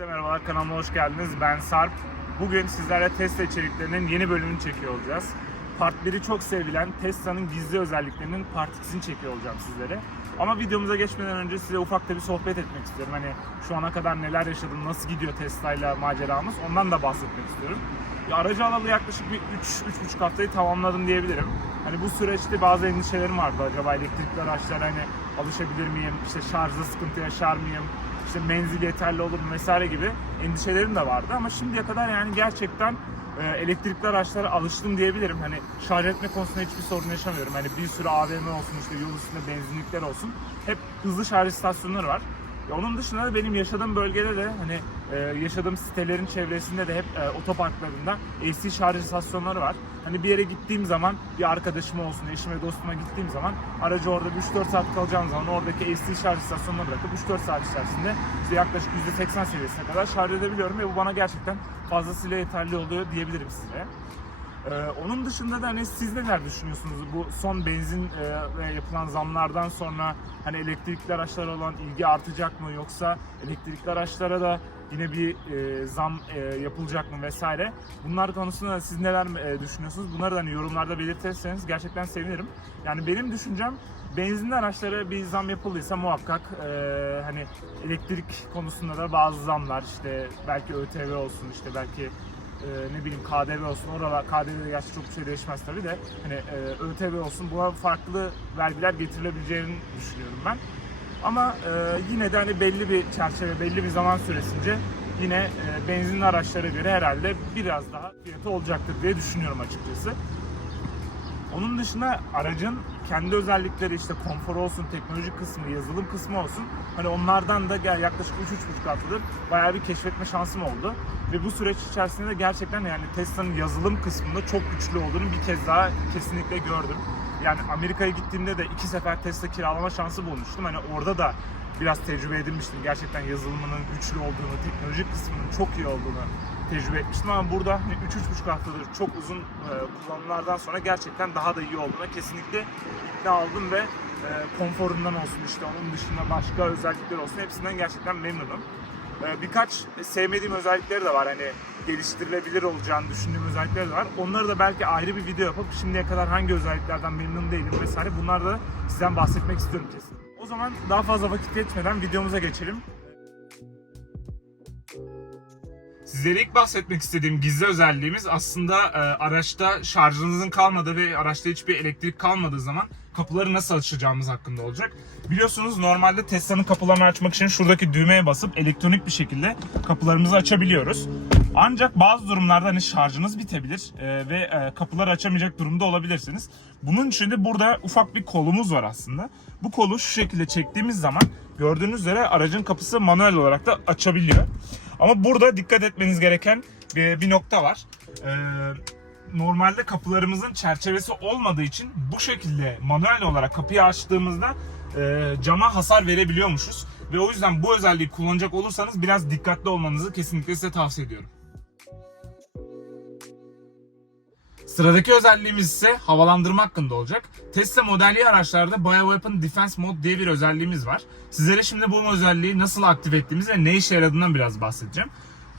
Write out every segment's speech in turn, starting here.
Herkese merhabalar, kanalıma hoş geldiniz. Ben Sarp. Bugün sizlerle Tesla içeriklerinin yeni bölümünü çekiyor olacağız. Part 1'i çok sevilen Tesla'nın gizli özelliklerinin Part 2'sini çekiyor olacağım sizlere. Ama videomuza geçmeden önce size ufakta bir sohbet etmek istiyorum. Hani şu ana kadar neler yaşadım, nasıl gidiyor Tesla'yla maceramız ondan da bahsetmek istiyorum. Ya, aracı alalı yaklaşık bir 3-3,5 haftayı tamamladım diyebilirim. Hani bu süreçte bazı endişelerim vardı. Acaba elektrikli araçlara hani alışabilir miyim? İşte şarjda sıkıntı yaşar mıyım? İşte menzil yeterli olur mu vesaire gibi endişelerim de vardı ama şimdiye kadar yani gerçekten e, elektrikli araçlara alıştım diyebilirim. Hani şarj etme konusunda hiçbir sorun yaşamıyorum. Hani bir sürü AVM olsun işte yol üstünde benzinlikler olsun. Hep hızlı şarj istasyonları var. Onun dışında da benim yaşadığım bölgede de hani e, yaşadığım sitelerin çevresinde de hep e, otoparklarında AC şarj istasyonları var. Hani bir yere gittiğim zaman bir arkadaşıma olsun, eşime, dostuma gittiğim zaman aracı orada 3-4 saat kalacağım zaman oradaki AC şarj istasyonuna bırakıp 3-4 saat içerisinde işte yaklaşık %80 seviyesine kadar şarj edebiliyorum ve bu bana gerçekten fazlasıyla yeterli oluyor diyebilirim size. Ee, onun dışında da hani siz neler düşünüyorsunuz? Bu son benzin e, yapılan zamlardan sonra hani elektrikli araçlara olan ilgi artacak mı? Yoksa elektrikli araçlara da yine bir e, zam e, yapılacak mı vesaire? Bunlar konusunda da siz neler e, düşünüyorsunuz? Bunları da hani yorumlarda belirtirseniz gerçekten sevinirim. Yani benim düşüncem benzinli araçlara bir zam yapıldıysa muhakkak e, hani elektrik konusunda da bazı zamlar işte belki ÖTV olsun işte belki e, ne bileyim KDV olsun oralar KDV'de gerçi çok bir şey değişmez tabii de hani e, ÖTV olsun buna farklı vergiler getirilebileceğini düşünüyorum ben. Ama e, yine de hani belli bir çerçeve, belli bir zaman süresince yine e, benzinli araçlara göre herhalde biraz daha fiyatı olacaktır diye düşünüyorum açıkçası. Onun dışında aracın kendi özellikleri işte konfor olsun, teknolojik kısmı, yazılım kısmı olsun. Hani onlardan da yaklaşık 3-3,5 haftadır bayağı bir keşfetme şansım oldu. Ve bu süreç içerisinde de gerçekten yani Tesla'nın yazılım kısmında çok güçlü olduğunu bir kez daha kesinlikle gördüm. Yani Amerika'ya gittiğimde de iki sefer Tesla kiralama şansı bulmuştum. Hani orada da biraz tecrübe edinmiştim. Gerçekten yazılımının güçlü olduğunu, teknolojik kısmının çok iyi olduğunu tecrübe etmiştim ama burada hani 3-3,5 haftadır çok uzun e, kullanımlardan sonra gerçekten daha da iyi olduğuna kesinlikle ikna oldum ve e, konforundan olsun işte onun dışında başka özellikler olsun hepsinden gerçekten memnunum. E, birkaç sevmediğim özellikleri de var hani geliştirilebilir olacağını düşündüğüm özellikleri de var. Onları da belki ayrı bir video yapıp şimdiye kadar hangi özelliklerden memnun değilim vesaire bunlar da sizden bahsetmek istiyorum kesin. O zaman daha fazla vakit geçmeden videomuza geçelim. Sizlere ilk bahsetmek istediğim gizli özelliğimiz aslında e, araçta şarjınızın kalmadığı ve araçta hiçbir elektrik kalmadığı zaman kapıları nasıl açacağımız hakkında olacak. Biliyorsunuz normalde Tesla'nın kapılarını açmak için şuradaki düğmeye basıp elektronik bir şekilde kapılarımızı açabiliyoruz. Ancak bazı durumlarda hani şarjınız bitebilir e, ve e, kapıları açamayacak durumda olabilirsiniz. Bunun için de burada ufak bir kolumuz var aslında. Bu kolu şu şekilde çektiğimiz zaman gördüğünüz üzere aracın kapısı manuel olarak da açabiliyor. Ama burada dikkat etmeniz gereken bir, bir nokta var. Ee, normalde kapılarımızın çerçevesi olmadığı için bu şekilde manuel olarak kapıyı açtığımızda e, cama hasar verebiliyormuşuz. Ve o yüzden bu özelliği kullanacak olursanız biraz dikkatli olmanızı kesinlikle size tavsiye ediyorum. Sıradaki özelliğimiz ise havalandırma hakkında olacak. Tesla modelli araçlarda Bioweapon Defense Mode diye bir özelliğimiz var. Sizlere şimdi bu özelliği nasıl aktif ettiğimiz ve ne işe yaradığından biraz bahsedeceğim.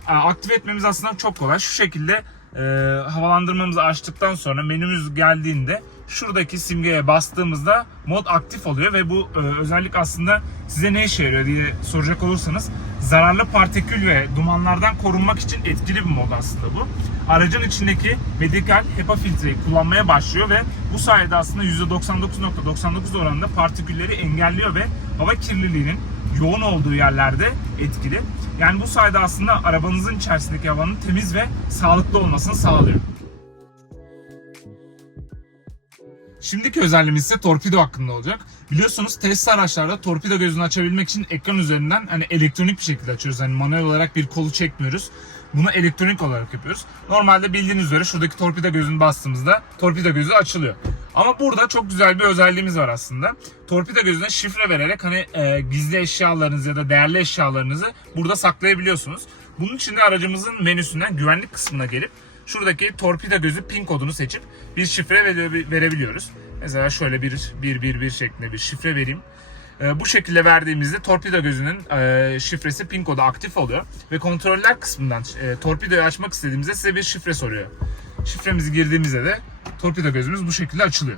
Aa, Aktif etmemiz aslında çok kolay. Şu şekilde e, havalandırmamızı açtıktan sonra menümüz geldiğinde şuradaki simgeye bastığımızda mod aktif oluyor ve bu e, özellik aslında size ne işe yarıyor diye soracak olursanız zararlı partikül ve dumanlardan korunmak için etkili bir mod aslında bu. Aracın içindeki medikal HEPA filtreyi kullanmaya başlıyor ve bu sayede aslında %99.99 oranında partikülleri engelliyor ve hava kirliliğinin yoğun olduğu yerlerde etkili. Yani bu sayede aslında arabanızın içerisindeki havanın temiz ve sağlıklı olmasını sağlıyor. Şimdiki özelliğimiz ise torpido hakkında olacak. Biliyorsunuz Tesla araçlarda torpido gözünü açabilmek için ekran üzerinden hani elektronik bir şekilde açıyoruz. Hani manuel olarak bir kolu çekmiyoruz. Bunu elektronik olarak yapıyoruz. Normalde bildiğiniz üzere şuradaki torpido gözünü bastığımızda torpido gözü açılıyor. Ama burada çok güzel bir özelliğimiz var aslında. Torpido gözüne şifre vererek hani e, gizli eşyalarınızı ya da değerli eşyalarınızı burada saklayabiliyorsunuz. Bunun için de aracımızın menüsünden güvenlik kısmına gelip şuradaki torpido gözü pin kodunu seçip bir şifre vere- verebiliyoruz. Mesela şöyle bir 111 şeklinde bir şifre vereyim. E, bu şekilde verdiğimizde torpido gözünün e, şifresi pin kodu aktif oluyor. Ve kontroller kısmından e, torpidoyu açmak istediğimizde size bir şifre soruyor. Şifremizi girdiğimizde de torpido gözümüz bu şekilde açılıyor.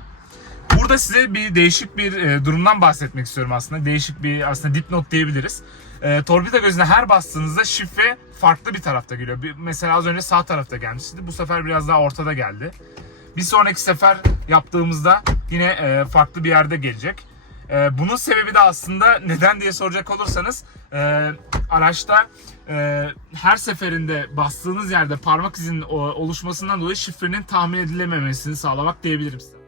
Burada size bir değişik bir e, durumdan bahsetmek istiyorum aslında. Değişik bir aslında dipnot diyebiliriz. E, torpido gözüne her bastığınızda şifre farklı bir tarafta geliyor. Bir, mesela az önce sağ tarafta gelmişti. Bu sefer biraz daha ortada geldi. Bir sonraki sefer yaptığımızda yine e, farklı bir yerde gelecek. E, bunun sebebi de aslında neden diye soracak olursanız e, araçta e, her seferinde bastığınız yerde parmak izinin oluşmasından dolayı şifrenin tahmin edilememesini sağlamak diyebilirim size.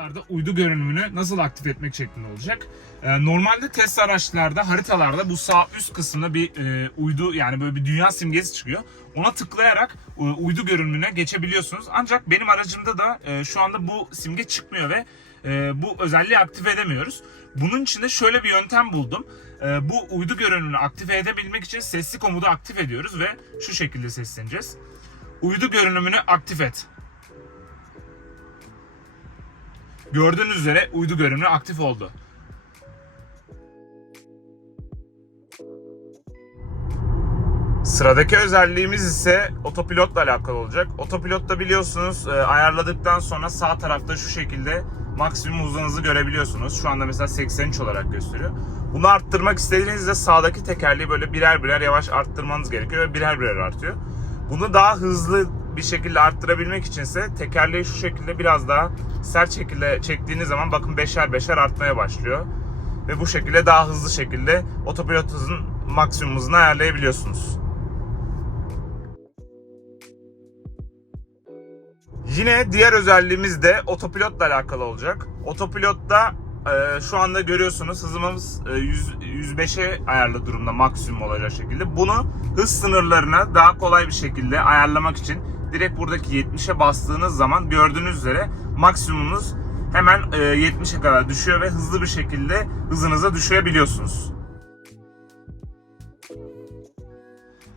Haritalarda uydu görünümünü nasıl aktif etmek şeklinde olacak. Ee, normalde test araçlarda haritalarda bu sağ üst kısımda bir e, uydu yani böyle bir dünya simgesi çıkıyor. Ona tıklayarak e, uydu görünümüne geçebiliyorsunuz. Ancak benim aracımda da e, şu anda bu simge çıkmıyor ve e, bu özelliği aktive edemiyoruz. Bunun için de şöyle bir yöntem buldum. E, bu uydu görünümünü aktive edebilmek için sesli komutu aktif ediyoruz ve şu şekilde sesleneceğiz. Uydu görünümünü aktif et. Gördüğünüz üzere uydu görünümü aktif oldu. Sıradaki özelliğimiz ise otopilotla alakalı olacak. Otopilotta biliyorsunuz e, ayarladıktan sonra sağ tarafta şu şekilde maksimum hızınızı görebiliyorsunuz. Şu anda mesela 83 olarak gösteriyor. Bunu arttırmak istediğinizde sağdaki tekerleği böyle birer birer yavaş arttırmanız gerekiyor ve birer birer artıyor. Bunu daha hızlı bir şekilde arttırabilmek içinse tekerleği şu şekilde biraz daha sert şekilde çektiğiniz zaman bakın beşer beşer artmaya başlıyor. Ve bu şekilde daha hızlı şekilde otopilot hızın maksimum hızını ayarlayabiliyorsunuz. Yine diğer özelliğimiz de otopilotla alakalı olacak. Otopilotta e, şu anda görüyorsunuz hızımız e, 100, 105'e ayarlı durumda maksimum olacak şekilde. Bunu hız sınırlarına daha kolay bir şekilde ayarlamak için direkt buradaki 70'e bastığınız zaman gördüğünüz üzere maksimumunuz hemen e, 70'e kadar düşüyor ve hızlı bir şekilde hızınıza düşürebiliyorsunuz.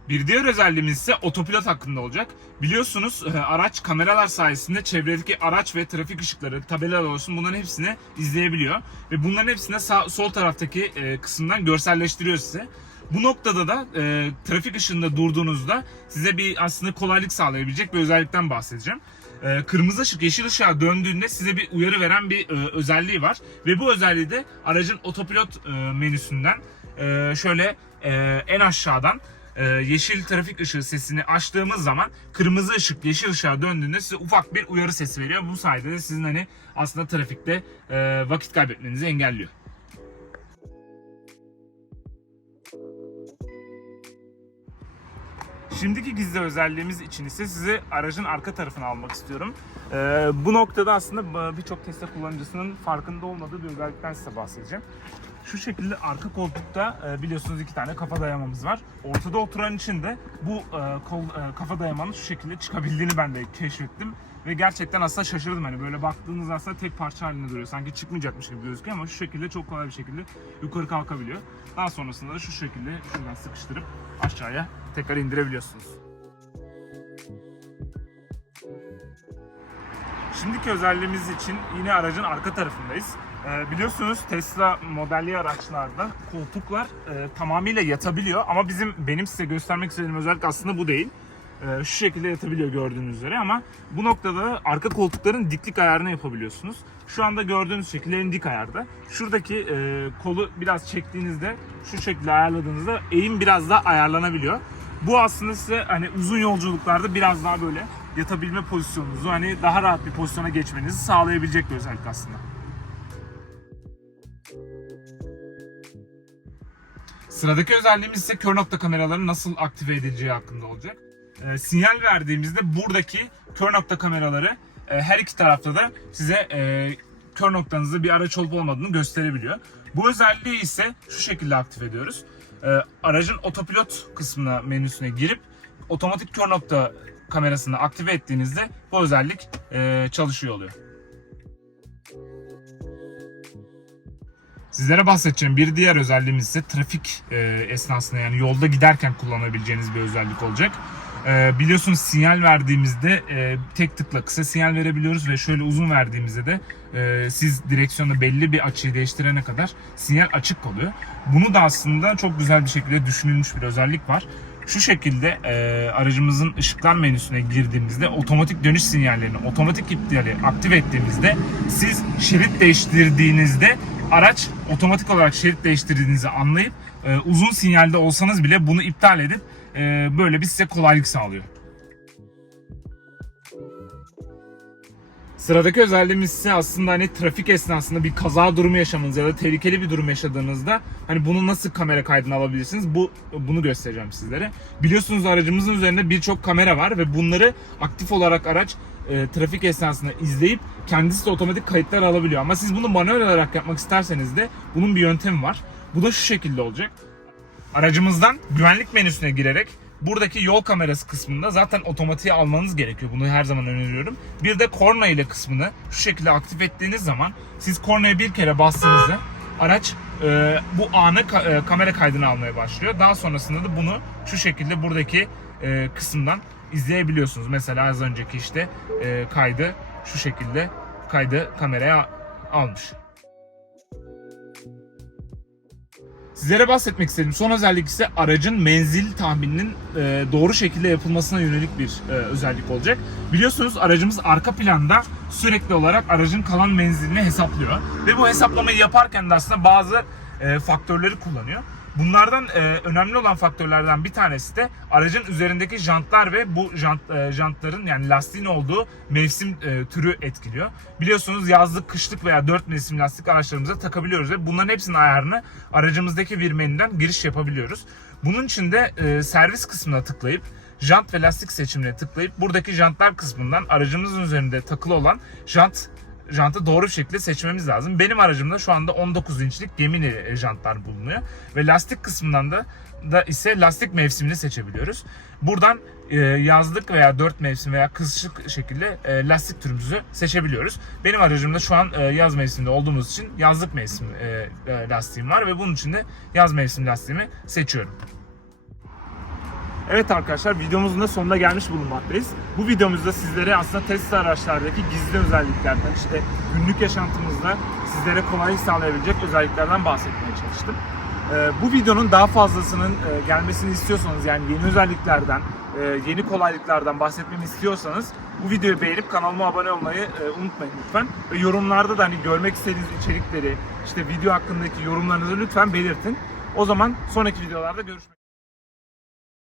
Bir diğer özelliğimiz ise otopilot hakkında olacak. Biliyorsunuz e, araç kameralar sayesinde çevredeki araç ve trafik ışıkları, tabelalar olsun bunların hepsini izleyebiliyor. Ve bunların hepsini sağ, sol taraftaki e, kısımdan görselleştiriyor size. Bu noktada da e, trafik ışığında durduğunuzda size bir aslında kolaylık sağlayabilecek bir özellikten bahsedeceğim. E, kırmızı ışık yeşil ışığa döndüğünde size bir uyarı veren bir e, özelliği var. Ve bu özelliği de aracın otopilot e, menüsünden e, şöyle e, en aşağıdan e, yeşil trafik ışığı sesini açtığımız zaman kırmızı ışık yeşil ışığa döndüğünde size ufak bir uyarı sesi veriyor. Bu sayede de sizin hani aslında trafikte e, vakit kaybetmenizi engelliyor. Şimdiki gizli özelliğimiz için ise sizi aracın arka tarafına almak istiyorum. Ee, bu noktada aslında birçok Tesla kullanıcısının farkında olmadığı bir özellikten size bahsedeceğim. Şu şekilde arka koltukta e, biliyorsunuz iki tane kafa dayamamız var. Ortada oturan için de bu e, kol, e, kafa dayamanın şu şekilde çıkabildiğini ben de keşfettim. Ve gerçekten aslında şaşırdım hani böyle baktığınız aslında tek parça halinde duruyor. Sanki çıkmayacakmış gibi gözüküyor ama şu şekilde çok kolay bir şekilde yukarı kalkabiliyor. Daha sonrasında da şu şekilde şuradan sıkıştırıp aşağıya tekrar indirebiliyorsunuz. Şimdiki özelliğimiz için yine aracın arka tarafındayız. Ee, biliyorsunuz Tesla modelli araçlarda koltuklar e, tamamıyla yatabiliyor ama bizim benim size göstermek istediğim özellik aslında bu değil. Ee, şu şekilde yatabiliyor gördüğünüz üzere ama bu noktada da arka koltukların diklik ayarını yapabiliyorsunuz. Şu anda gördüğünüz şekilde en dik ayarda. Şuradaki e, kolu biraz çektiğinizde şu şekilde ayarladığınızda eğim biraz daha ayarlanabiliyor. Bu aslında size hani uzun yolculuklarda biraz daha böyle yatabilme pozisyonunuzu hani daha rahat bir pozisyona geçmenizi sağlayabilecek bir özellik aslında. Sıradaki özelliğimiz ise kör nokta kameraların nasıl aktive edileceği hakkında olacak. Ee, sinyal verdiğimizde buradaki kör nokta kameraları e, her iki tarafta da size e, kör noktanızda bir araç olup olmadığını gösterebiliyor. Bu özelliği ise şu şekilde aktif ediyoruz. Ee, aracın otopilot kısmına menüsüne girip otomatik kör nokta kamerasını aktive ettiğinizde bu özellik e, çalışıyor oluyor. Sizlere bahsedeceğim bir diğer özelliğimiz ise trafik e, esnasında yani yolda giderken kullanabileceğiniz bir özellik olacak. Ee, biliyorsunuz sinyal verdiğimizde e, tek tıkla kısa sinyal verebiliyoruz ve şöyle uzun verdiğimizde de e, siz direksiyonda belli bir açıyı değiştirene kadar sinyal açık kalıyor. Bunu da aslında çok güzel bir şekilde düşünülmüş bir özellik var. Şu şekilde e, aracımızın ışıklar menüsüne girdiğimizde otomatik dönüş sinyallerini otomatik iptali aktif ettiğimizde siz şerit değiştirdiğinizde araç otomatik olarak şerit değiştirdiğinizi anlayıp e, uzun sinyalde olsanız bile bunu iptal edip e, böyle bir size kolaylık sağlıyor. Sıradaki özelliğimiz ise aslında hani trafik esnasında bir kaza durumu yaşamanız ya da tehlikeli bir durum yaşadığınızda hani bunu nasıl kamera kaydına alabilirsiniz? Bu bunu göstereceğim sizlere. Biliyorsunuz aracımızın üzerinde birçok kamera var ve bunları aktif olarak araç e, trafik esnasında izleyip kendisi de otomatik kayıtlar alabiliyor. Ama siz bunu manuel olarak yapmak isterseniz de bunun bir yöntemi var. Bu da şu şekilde olacak. Aracımızdan güvenlik menüsüne girerek buradaki yol kamerası kısmında zaten otomatiğe almanız gerekiyor. Bunu her zaman öneriyorum. Bir de korna ile kısmını şu şekilde aktif ettiğiniz zaman siz kornaya bir kere bastığınızda araç e, bu anı ka- e, kamera kaydını almaya başlıyor. Daha sonrasında da bunu şu şekilde buradaki e, kısımdan izleyebiliyorsunuz. Mesela az önceki işte e, kaydı şu şekilde kaydı kameraya almış. Sizlere bahsetmek istediğim son özellik ise aracın menzil tahmininin e, doğru şekilde yapılmasına yönelik bir e, özellik olacak. Biliyorsunuz aracımız arka planda sürekli olarak aracın kalan menzilini hesaplıyor. Ve bu hesaplamayı yaparken de aslında bazı e, faktörleri kullanıyor. Bunlardan e, önemli olan faktörlerden bir tanesi de aracın üzerindeki jantlar ve bu jant, e, jantların yani lastiğin olduğu mevsim e, türü etkiliyor. Biliyorsunuz yazlık, kışlık veya 4 mevsim lastik araçlarımıza takabiliyoruz ve bunların hepsinin ayarını aracımızdaki bir menüden giriş yapabiliyoruz. Bunun için de e, servis kısmına tıklayıp jant ve lastik seçimine tıklayıp buradaki jantlar kısmından aracımızın üzerinde takılı olan jant jantı doğru bir şekilde seçmemiz lazım. Benim aracımda şu anda 19 inçlik Gemini e, jantlar bulunuyor. Ve lastik kısmından da da ise lastik mevsimini seçebiliyoruz. Buradan e, yazlık veya 4 mevsim veya kışlık şekilde e, lastik türümüzü seçebiliyoruz. Benim aracımda şu an yaz mevsiminde olduğumuz için yazlık mevsim lastiğim var ve bunun için de yaz mevsim lastiğimi seçiyorum. Evet arkadaşlar videomuzun da sonuna gelmiş bulunmaktayız. Bu videomuzda sizlere aslında Tesla araçlardaki gizli özelliklerden işte günlük yaşantımızda sizlere kolaylık sağlayabilecek özelliklerden bahsetmeye çalıştım. Ee, bu videonun daha fazlasının e, gelmesini istiyorsanız yani yeni özelliklerden, e, yeni kolaylıklardan bahsetmemi istiyorsanız bu videoyu beğenip kanalıma abone olmayı e, unutmayın lütfen. Ve yorumlarda da hani görmek istediğiniz içerikleri, işte video hakkındaki yorumlarınızı lütfen belirtin. O zaman sonraki videolarda görüşmek